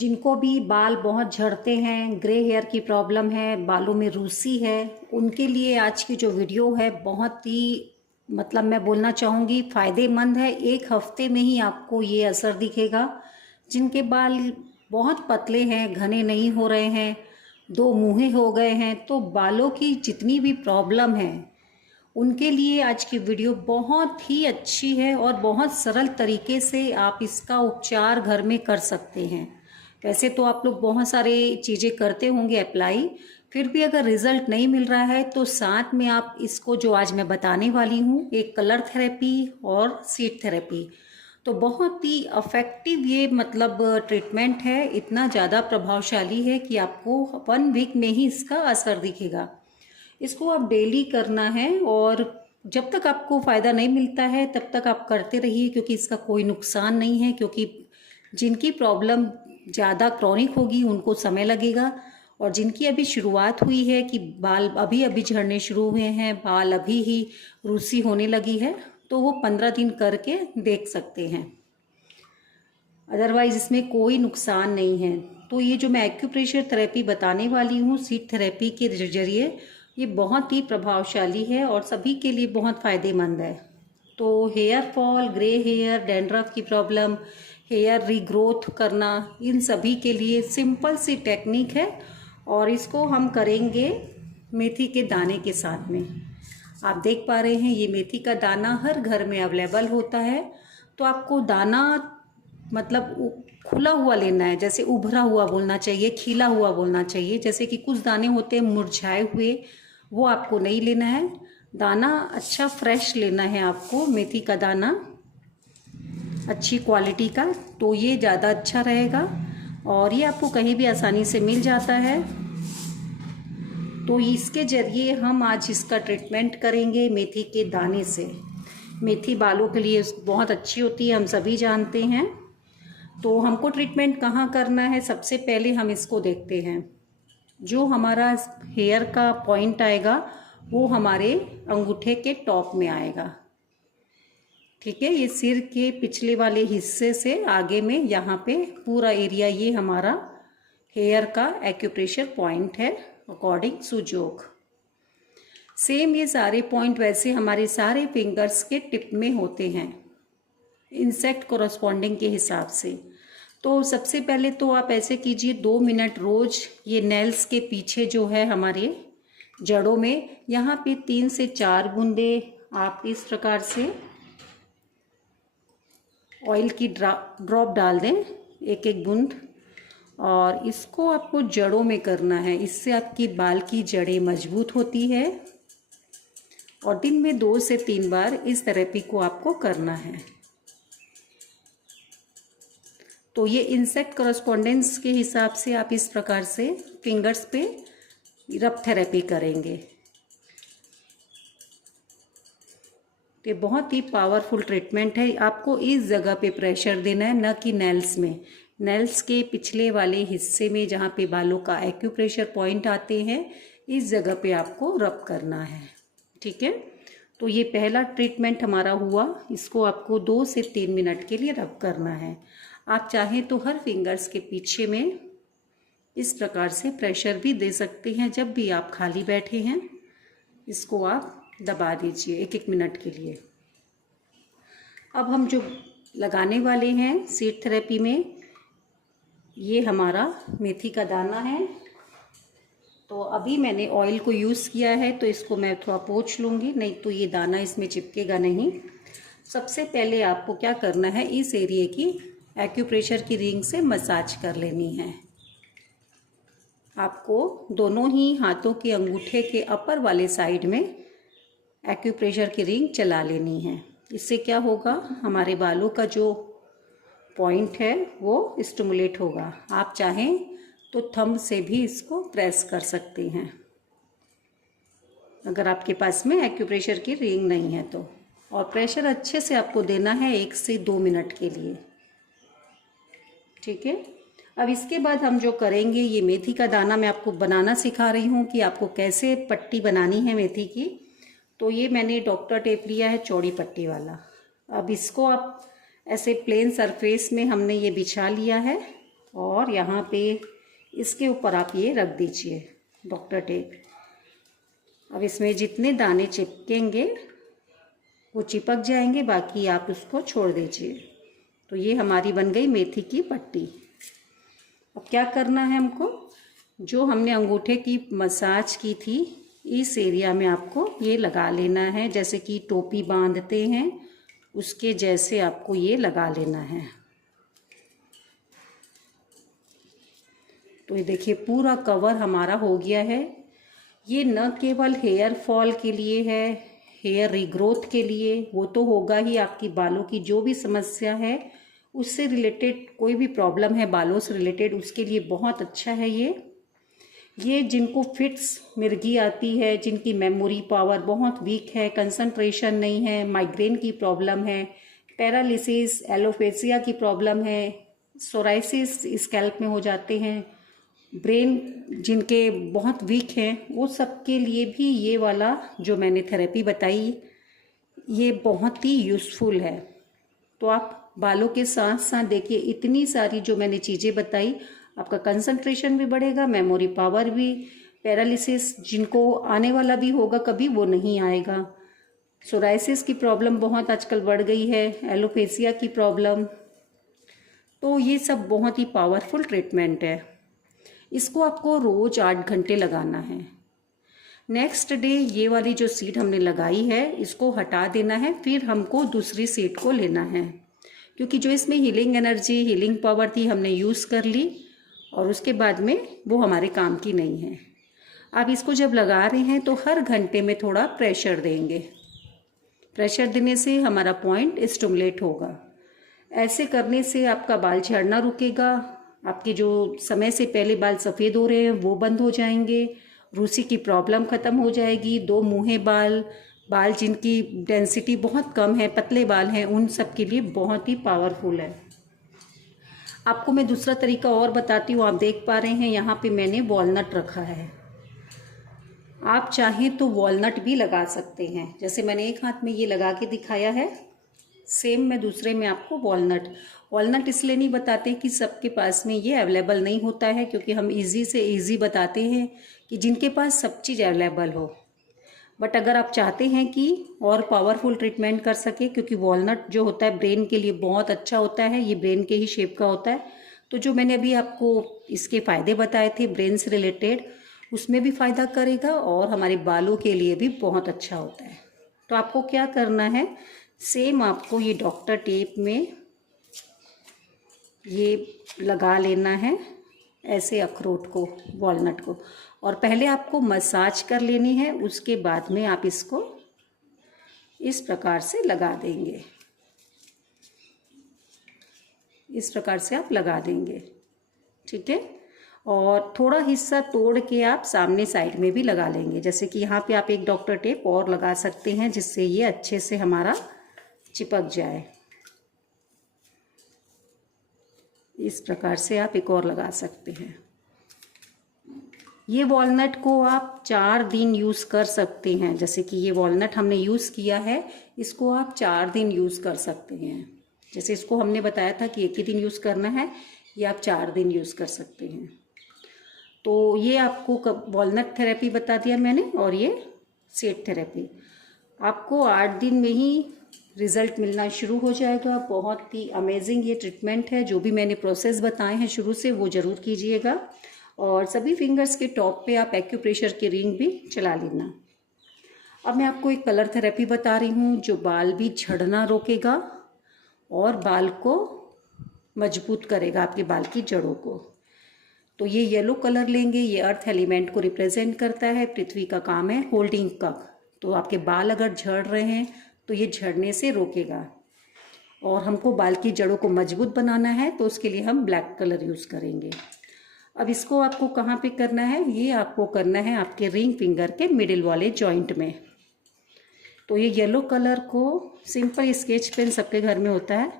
जिनको भी बाल बहुत झड़ते हैं, ग्रे हेयर की प्रॉब्लम है, बालों में रूसी है, उनके लिए आज की जो वीडियो है बहुत ही मैं बोलना चाहूँगी फ़ायदेमंद है। एक हफ्ते में ही आपको ये असर दिखेगा। जिनके बाल बहुत पतले हैं, घने नहीं हो रहे हैं, दो मुँहे हो गए हैं, तो बालों की जितनी भी प्रॉब्लम है उनके लिए आज की वीडियो बहुत ही अच्छी है और बहुत सरल तरीके से आप इसका उपचार घर में कर सकते हैं। वैसे तो आप लोग बहुत सारे चीज़ें करते होंगे अप्लाई, फिर भी अगर रिजल्ट नहीं मिल रहा है तो साथ में आप इसको जो आज मैं बताने वाली हूँ, एक कलर थेरेपी और सीड थेरेपी, तो बहुत ही अफेक्टिव ये ट्रीटमेंट है। इतना ज़्यादा प्रभावशाली है कि आपको 1 वीक में ही इसका असर दिखेगा। इसको आप डेली करना है और जब तक आपको फ़ायदा नहीं मिलता है तब तक आप करते रहिए, क्योंकि इसका कोई नुकसान नहीं है। क्योंकि जिनकी प्रॉब्लम ज़्यादा क्रॉनिक होगी उनको समय लगेगा, और जिनकी अभी शुरुआत हुई है कि बाल अभी अभी झड़ने शुरू हुए हैं, बाल अभी ही रूसी होने लगी है, तो वो 15 दिन करके देख सकते हैं। अदरवाइज इसमें कोई नुकसान नहीं है। तो ये जो मैं एक्यूप्रेशर थेरेपी बताने वाली हूँ सीड थेरेपी के जरिए, ये बहुत ही प्रभावशाली है और सभी के लिए बहुत फ़ायदेमंद है। तो hair fall, grey hair, dandruff की प्रॉब्लम, हेयर रीग्रोथ करना, इन सभी के लिए सिंपल सी टेक्निक है और इसको हम करेंगे मेथी के दाने के साथ में। आप देख पा रहे हैं ये मेथी का दाना हर घर में अवेलेबल होता है। तो आपको दाना खुला हुआ लेना है, जैसे उभरा हुआ बोलना चाहिए, खिला हुआ बोलना चाहिए। जैसे कि कुछ दाने होते हैं मुरझाए हुए, वो आपको नहीं लेना है। दाना अच्छा फ्रेश लेना है आपको, मेथी का दाना अच्छी क्वालिटी का, तो ये ज़्यादा अच्छा रहेगा और ये आपको कहीं भी आसानी से मिल जाता है। तो इसके ज़रिए हम आज इसका ट्रीटमेंट करेंगे मेथी के दाने से। मेथी बालों के लिए बहुत अच्छी होती है, हम सभी जानते हैं। तो हमको ट्रीटमेंट कहाँ करना है, सबसे पहले हम इसको देखते हैं। जो हमारा हेयर का पॉइंट आएगा वो हमारे अंगूठे के टॉप में आएगा, ठीक है। ये सिर के पिछले वाले हिस्से से आगे में यहाँ पे पूरा एरिया ये हमारा हेयर का एक्यूप्रेशर पॉइंट है अकॉर्डिंग सुजोग। सेम ये सारे पॉइंट वैसे हमारे सारे फिंगर्स के टिप में होते हैं इंसेक्ट कोरस्पॉन्डिंग के हिसाब से। तो सबसे पहले तो आप ऐसे कीजिए, 2 मिनट रोज ये नेल्स के पीछे जो है हमारे जड़ों में, यहाँ पे 3 से 4 बूंदे आप इस प्रकार से ऑयल की ड्रॉप डाल दें, एक एक बूंद, और इसको आपको जड़ों में करना है। इससे आपकी बाल की जड़ें मजबूत होती है और दिन में 2 से 3 बार इस थेरेपी को आपको करना है। तो ये इंसेक्ट कोरस्पॉन्डेंस के हिसाब से आप इस प्रकार से फिंगर्स पे रब थेरेपी करेंगे। ये बहुत ही पावरफुल ट्रीटमेंट है। आपको इस जगह पे प्रेशर देना है, न कि नेल्स में। नेल्स के पिछले वाले हिस्से में जहाँ पे बालों का एक्यूप्रेशर पॉइंट आते हैं, इस जगह पे आपको रब करना है, ठीक है। तो ये पहला ट्रीटमेंट हमारा हुआ। इसको आपको 2 से 3 मिनट के लिए रब करना है। आप चाहें तो हर फिंगर्स के पीछे में इस प्रकार से प्रेशर भी दे सकते हैं। जब भी आप खाली बैठे हैं इसको आप दबा दीजिए 1-1 मिनट के लिए। अब हम जो लगाने वाले हैं सीड थेरेपी में, ये हमारा मेथी का दाना है। तो अभी मैंने ऑयल को यूज़ किया है तो इसको मैं थोड़ा पोंछ लूँगी, नहीं तो ये दाना इसमें चिपकेगा नहीं। सबसे पहले आपको क्या करना है, इस एरिया की एक्यूप्रेशर की रिंग से मसाज कर लेनी है। आपको दोनों ही हाथों के अंगूठे के अपर वाले साइड में एक्यूप्रेशर की रिंग चला लेनी है। इससे क्या होगा, हमारे बालों का जो पॉइंट है वो स्टिमुलेट होगा। आप चाहें तो थंब से भी इसको प्रेस कर सकते हैं अगर आपके पास में एक्यूप्रेशर की रिंग नहीं है तो। और प्रेशर अच्छे से आपको देना है 1 से 2 मिनट के लिए, ठीक है। अब इसके बाद हम जो करेंगे, ये मेथी का दाना मैं आपको बनाना सिखा रही हूँ कि आपको कैसे पट्टी बनानी है मेथी की। तो ये मैंने डॉक्टर टेप लिया है चौड़ी पट्टी वाला। अब इसको आप ऐसे प्लेन सरफेस में हमने ये बिछा लिया है और यहाँ पे इसके ऊपर आप ये रख दीजिए डॉक्टर टेप। अब इसमें जितने दाने चिपकेंगे वो चिपक जाएंगे, बाकी आप उसको छोड़ दीजिए। तो ये हमारी बन गई मेथी की पट्टी। अब क्या करना है हमको, जो हमने अंगूठे की मसाज की थी इस एरिया में आपको ये लगा लेना है, जैसे कि टोपी बांधते हैं उसके जैसे आपको ये लगा लेना है। तो ये देखिए पूरा कवर हमारा हो गया है। ये न केवल हेयर फॉल के लिए है, हेयर रीग्रोथ के लिए, वो तो होगा ही, आपकी बालों की जो भी समस्या है उससे रिलेटेड, कोई भी प्रॉब्लम है बालों से रिलेटेड, उसके लिए बहुत अच्छा है ये जिनको फिट्स मिर्गी आती है, जिनकी मेमोरी पावर बहुत वीक है, कंसंट्रेशन नहीं है, माइग्रेन की प्रॉब्लम है, पैरालिसिस, एलोपेसिया की प्रॉब्लम है, सोराइसिस स्कैल्प में हो जाते हैं, ब्रेन जिनके बहुत वीक हैं, वो सब के लिए भी ये वाला जो मैंने थेरेपी बताई ये बहुत ही यूज़फुल है। तो आप बालों के साथ साथ देखिए इतनी सारी जो मैंने चीज़ें बताई, आपका कंसंट्रेशन भी बढ़ेगा, मेमोरी पावर भी, पैरालिसिस जिनको आने वाला भी होगा कभी वो नहीं आएगा, सोराइसिस की प्रॉब्लम बहुत आजकल बढ़ गई है, एलोपेसिया की प्रॉब्लम, तो ये सब बहुत ही पावरफुल ट्रीटमेंट है। इसको आपको रोज़ 8 घंटे लगाना है। नेक्स्ट डे ये वाली जो सीड हमने लगाई है इसको हटा देना है, फिर हमको दूसरी सीड को लेना है, क्योंकि जो इसमें हीलिंग एनर्जी, हीलिंग पावर थी हमने यूज़ कर ली और उसके बाद में वो हमारे काम की नहीं है। आप इसको जब लगा रहे हैं तो हर घंटे में थोड़ा प्रेशर देंगे। प्रेशर देने से हमारा पॉइंट स्टिमुलेट होगा। ऐसे करने से आपका बाल झड़ना रुकेगा, आपके जो समय से पहले बाल सफ़ेद हो रहे हैं वो बंद हो जाएंगे, रूसी की प्रॉब्लम ख़त्म हो जाएगी, दो मुँहे बाल, बाल जिनकी डेंसिटी बहुत कम है, पतले बाल हैं, उन सब के लिए बहुत ही पावरफुल है। आपको मैं दूसरा तरीका और बताती हूँ। आप देख पा रहे हैं यहाँ पे मैंने वॉलनट रखा है, आप चाहें तो वॉलनट भी लगा सकते हैं। जैसे मैंने एक हाथ में ये लगा के दिखाया है, सेम मैं दूसरे में आपको वॉलनट इसलिए नहीं बताते कि सबके पास में ये अवेलेबल नहीं होता है, क्योंकि हम इजी से इजी बताते हैं कि जिनके पास सब चीज़ अवेलेबल हो। बट अगर आप चाहते हैं कि और पावरफुल ट्रीटमेंट कर सके, क्योंकि वॉलनट जो होता है ब्रेन के लिए बहुत अच्छा होता है, ये ब्रेन के ही शेप का होता है, तो जो मैंने अभी आपको इसके फ़ायदे बताए थे ब्रेन से रिलेटेड, उसमें भी फ़ायदा करेगा और हमारे बालों के लिए भी बहुत अच्छा होता है। तो आपको क्या करना है, सेम आपको ये डॉक्टर टेप में ये लगा लेना है ऐसे अखरोट को, वॉलनट को, और पहले आपको मसाज कर लेनी है, उसके बाद में आप इसको इस प्रकार से लगा देंगे। इस प्रकार से आप लगा देंगे, ठीक है। और थोड़ा हिस्सा तोड़ के आप सामने साइड में भी लगा लेंगे, जैसे कि यहाँ पे आप एक डॉक्टर टेप और लगा सकते हैं जिससे ये अच्छे से हमारा चिपक जाए। इस प्रकार से आप एक और लगा सकते हैं। ये वॉलनट को आप 4 दिन यूज़ कर सकते हैं। जैसे कि ये वॉलनट हमने यूज़ किया है, इसको आप 4 दिन यूज़ कर सकते हैं। जैसे इसको हमने बताया था कि 1 ही दिन यूज़ करना है, ये आप 4 दिन यूज़ कर सकते हैं। तो ये आपको वॉलनट थेरेपी बता दिया मैंने, और ये सीड थेरेपी आपको 8 दिन में ही रिज़ल्ट मिलना शुरू हो जाएगा। बहुत ही अमेजिंग ये ट्रीटमेंट है। जो भी मैंने प्रोसेस बताए हैं शुरू से वो ज़रूर कीजिएगा, और सभी फिंगर्स के टॉप पे आप एक्यूप्रेशर की रिंग भी चला लेना। अब मैं आपको एक कलर थेरेपी बता रही हूँ जो बाल भी झड़ना रोकेगा और बाल को मजबूत करेगा, आपके बाल की जड़ों को। तो ये येलो कलर लेंगे, ये अर्थ एलिमेंट को रिप्रेजेंट करता है, पृथ्वी का काम है होल्डिंग का। तो आपके बाल अगर झड़ रहे हैं तो ये झड़ने से रोकेगा, और हमको बाल की जड़ों को मजबूत बनाना है तो उसके लिए हम ब्लैक कलर यूज़ करेंगे। अब इसको आपको कहाँ पे करना है, ये आपको करना है आपके रिंग फिंगर के मिडिल वाले जॉइंट में। तो ये येलो कलर को सिंपल स्केच पेन सबके घर में होता है,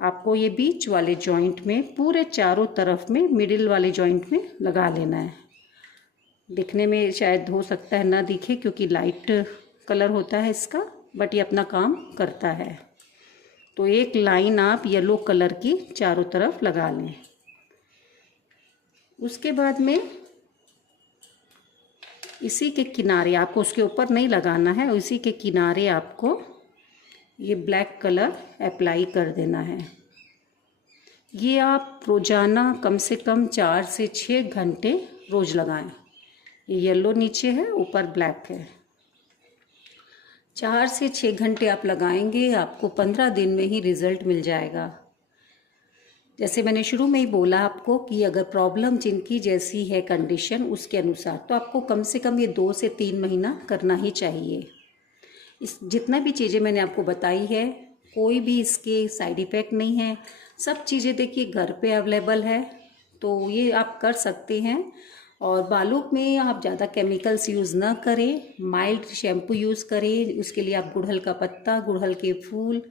आपको ये बीच वाले जॉइंट में पूरे चारों तरफ में मिडिल वाले जॉइंट में लगा लेना है। दिखने में शायद हो सकता है ना दिखे क्योंकि लाइट कलर होता है इसका, बट ये अपना काम करता है। तो एक लाइन आप येलो कलर की चारों तरफ लगा लें। उसके बाद में इसी के किनारे, आपको उसके ऊपर नहीं लगाना है, इसी के किनारे आपको ये ब्लैक कलर अप्लाई कर देना है। ये आप रोज़ाना कम से कम 4 से 6 घंटे रोज़ लगाएं। ये येलो नीचे है, ऊपर ब्लैक है। 4 से 6 घंटे आप लगाएंगे, आपको 15 दिन में ही रिज़ल्ट मिल जाएगा। जैसे मैंने शुरू में ही बोला आपको कि अगर प्रॉब्लम जिनकी जैसी है कंडीशन उसके अनुसार, तो आपको कम से कम ये 2 से 3 महीना करना ही चाहिए। इस जितना भी चीज़ें मैंने आपको बताई है, कोई भी इसके साइड इफ़ेक्ट नहीं है। सब चीज़ें देखिए घर पे अवेलेबल है, तो ये आप कर सकते हैं। और बालों में आप ज़्यादा केमिकल्स यूज़ ना करें, माइल्ड शैम्पू यूज़ करें। उसके लिए आप गुड़हल का पत्ता, गुड़हल के फूल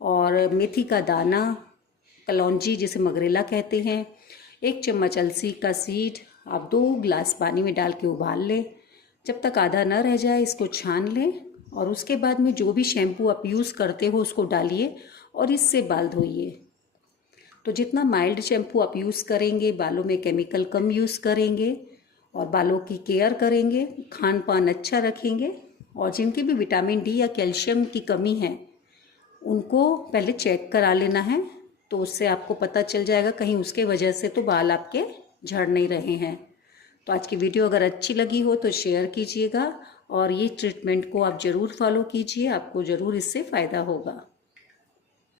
और मेथी का दाना, कलौंजी जिसे मगरेला कहते हैं, 1 चम्मच अलसी का सीड आप 2 गिलास पानी में डाल के उबाल लें। जब तक आधा न रह जाए इसको छान लें, और उसके बाद में जो भी शैम्पू आप यूज़ करते हो उसको डालिए और इससे बाल धोइए। तो जितना माइल्ड शैम्पू आप यूज़ करेंगे, बालों में केमिकल कम यूज़ करेंगे और बालों की केयर करेंगे, खान पान अच्छा रखेंगे, और जिनकी भी विटामिन डी या कैल्शियम की कमी है उनको पहले चेक करा लेना है। तो उससे आपको पता चल जाएगा कहीं उसके वजह से तो बाल आपके झड़ नहीं रहे हैं। तो आज की वीडियो अगर अच्छी लगी हो तो शेयर कीजिएगा, और ये ट्रीटमेंट को आप ज़रूर फॉलो कीजिए, आपको ज़रूर इससे फ़ायदा होगा।